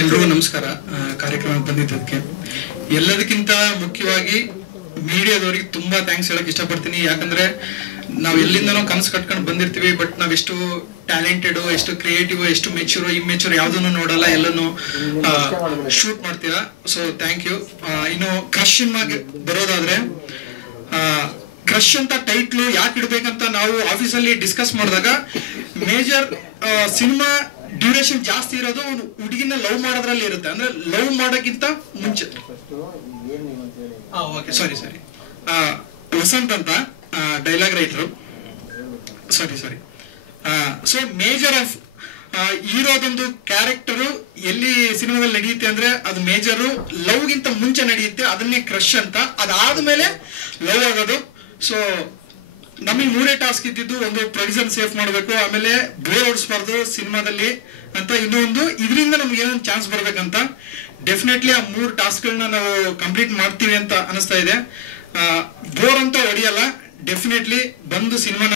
ಎಲ್ರಿಗೂ ನಮಸ್ಕಾರ. ಕಾರ್ಯಕ್ರಮ ಬಂದಿದ್ದಕ್ಕೆ ಎಲ್ಲದಕ್ಕಿಂತ ಮುಖ್ಯವಾಗಿ ಮೀಡಿಯಾದವರಿಗೆ ತುಂಬಾ ಥ್ಯಾಂಕ್ಸ್ ಹೇಳಕ್ ಇಷ್ಟಪಡ್ತೀನಿ. ಯಾಕಂದ್ರೆ ನಾವು ಎಲ್ಲಿಂದನೋ ಕನಸು ಕಟ್ಕೊಂಡು ಬಂದಿರ್ತೀವಿ, ಬಟ್ ನಾವೆಷ್ಟು ಟ್ಯಾಲೆಂಟೆಡ್, ಎಷ್ಟು ಕ್ರಿಯೇಟಿವ್, ಎಷ್ಟು ಮೆಚೂರ್ ಇಮ್ಮೆಚೂರ್ ಯಾವುದನ್ನು ನೋಡಲ್ಲ, ಎಲ್ಲನೂ ಶೂಟ್ ಮಾಡ್ತೀರಾ. So thank you. ಇನ್ನು ಕ್ರಶ್ ಸಿನಿಮಾಗೆ ಬರೋದಾದ್ರೆ, ಕ್ರಶ್ ಅಂತ ಟೈಟ್ಲು ಯಾಕೆ ಇಡ್ಬೇಕಂತ ನಾವು ಆಫೀಸಲ್ಲಿ ಡಿಸ್ಕಸ್ ಮಾಡಿದಾಗ, ಮೇಜರ್ ಸಿನಿಮಾ ಡ್ಯೂರೇಷನ್ ಜಾಸ್ತಿ ಇರೋದು ಹುಡುಗಿನ ಲವ್ ಮಾಡೋದ್ರಲ್ಲಿ ಇರುತ್ತೆ. ಅಂದ್ರೆ ಲವ್ ಮಾಡೋಕ್ಕಿಂತ ಮುಂಚೆ ಸಾರಿ ವಸಂತ್ ಅಂತ dialogue writer, sorry so major of ಹೀರೋದೊಂದು ಕ್ಯಾರೆಕ್ಟರು ಎಲ್ಲಿ ಸಿನಿಮಾದಲ್ಲಿ ನಡೆಯುತ್ತೆ ಅಂದ್ರೆ ಅದು ಮೇಜರು ಲವ್ಗಿಂತ ಮುಂಚೆ ನಡೆಯುತ್ತೆ, ಅದನ್ನೇ ಕ್ರಶ್ ಅಂತ. ಅದಾದ್ಮೇಲೆ ಲವ್ ಆಗೋದು. ಸೊ ನಮಗೆ 3 ಟಾಸ್ಕ್ ಇದ್ದಿದ್ದು, ಒಂದು ಪ್ರೊಡ್ಯೂಸರ್ ಸೇಫ್ ಮಾಡಬೇಕು, ಆಮೇಲೆ ಬೋರ್ ಓಡಿಸ್ಬಾರ್ದು ಸಿನಿಮಾದಲ್ಲಿ ಅಂತ, ಇನ್ನೊಂದು ಇದರಿಂದ ನಮ್ಗೆ ಏನೊಂದು ಚಾನ್ಸ್ ಬರ್ಬೇಕಂತ. ಡೆಫಿನೆಟ್ಲಿ ಆ 3 ಟಾಸ್ಕ್ಗಳನ್ನ ನಾವು ಕಂಪ್ಲೀಟ್ ಮಾಡ್ತೀವಿ ಅಂತ ಅನಿಸ್ತಾ ಇದೆ. ಬೋರ್ ಅಂತ ಹೊಡಿಯಲ್ಲ, ಡೆಫಿನೆಟ್ಲಿ ಬಂದು ಸಿನಿಮಾ